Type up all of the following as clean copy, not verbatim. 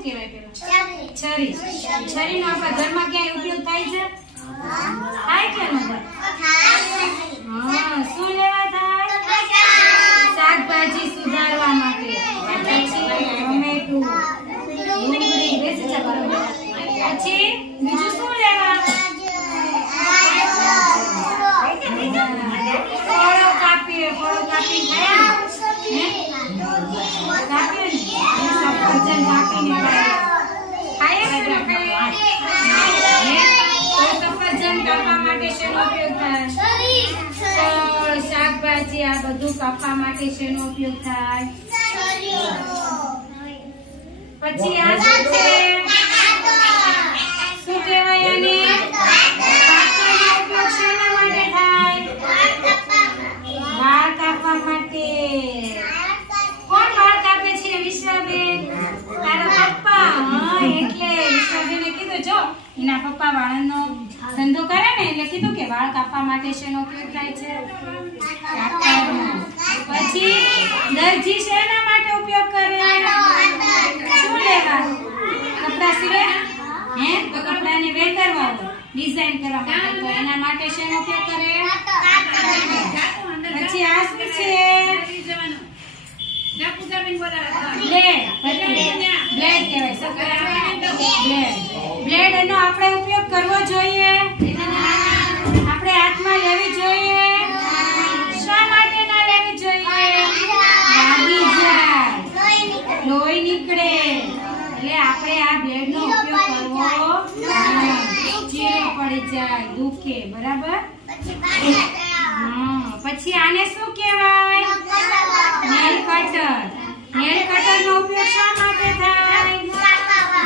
શું કહેવાય પેલા? છરી. છરીનો આપણા ઘરમાં ક્યાંય ઉપયોગ થાય છે? થાય કે ન થાય? હા, શું લેવા થાય? શાકભાજી સુધારવા માટે. પછી ટમેટું, ડુંગળી, બેસી જા બરાબર. પછી બીજું શું લેવા? ફળો કાપીએ, ફળો કાપી ખાય ને? કાપીએ ને? સફરજન કાપીને ખાઈએ ને? તો સફરજન કાપવા માટે શેનો ઉપયોગ થાય? ફળ, શાકભાજી આ બધું કાપવા માટે શેનો ઉપયોગ થાય? પછી આ શું છે? શું કહેવાય આને? કાતરનો ઉપયોગ શેના માટે થાય? વાળ કાપવા માટે. કોણ વાળ કાપે છે? વિશ્વાબેન. તારા પપ્પા. હા, એટલે વિશ્વાબેને કીધું જો એના પપ્પા વાળનો ધંધો કરે ને એટલે કીધું કે વાળ કાપવા માટે શેનો ઉપયોગ થાય છે? કાતરનો. પછી દરજી શેના માટે ઉપયોગ કરે? શું લેવા? કપડા સીવે? હે? તો કપડાને વેતરવા હોય, ડિઝાઇન કરવા માટે, તો એના માટે શેનો ઉપયોગ કરે? પછી આ શું છે? બ્લેડ કહેવાય. શું કહેવાય? બ્લેડ. બ્લેડ એનો આપણે ઉપયોગ કરવો જોઈએ? આપણે હાથમાં લેવી જોઈએ? શા માટે ના લેવી જોઈએ? લાગી જાય, લોહી નીકળે, એટલે આપણે આ બ્લેડનો ઉપયોગ કરવો નહીં. ચીરો પડી જાય, દુખે. બરાબર? હા. પછી આને શું કહેવાય? Nail cutter. નેલ કટરનો ઉપયોગ શા માટે થાય?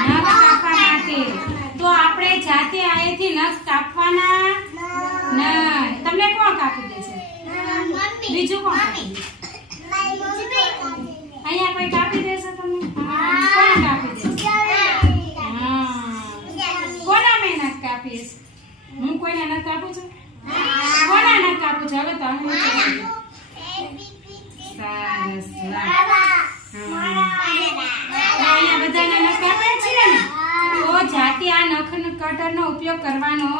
નખ કાપવા માટે. તો આપણે જાતે આયેથી નખ કાપવાના નહીં. તમને કોણ કાપી દે છે? બીજું કોણ કાપી દે? અહીંયા કોઈ કાપી દેશે તમને? કોણ કાપી દેશે? હા. કોના મેં નખ કાપીશ? હું કોઈને નખ કાપું છું? કોના નખ કાપું છું? હવે તો સરસ. અહીંયા બધાને નખ કાપે છે ને? તો જાતે આ નખ કટરનો ઉપયોગ કરવાનો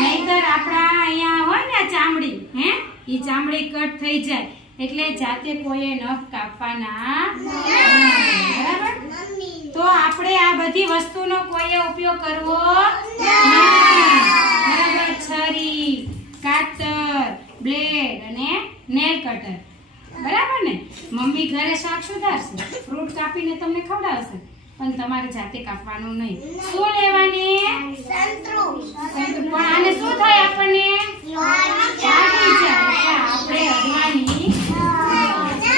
નહીતર આપણા અહીંયા હોય ને ચામડી, હે, ઈ ચામડી કટ થઈ જાય. એટલે જાતે કોઈએ નખ કાપવાના બરાબર? તો આપણે આ બધી વસ્તુનો કોઈએ ઉપયોગ કરવો નહીં. બરાબર? છરી, કાતર, બ્લેડ અને નેલ કટર. બરાબર ને? મમ્મી ઘરે શાક સુધારશે, ફ્રૂટ કાપીને તમને ખવડાવશે, પણ તમારે જાતે કાપવાનું નહીં. શું લેવાની? સંતરું.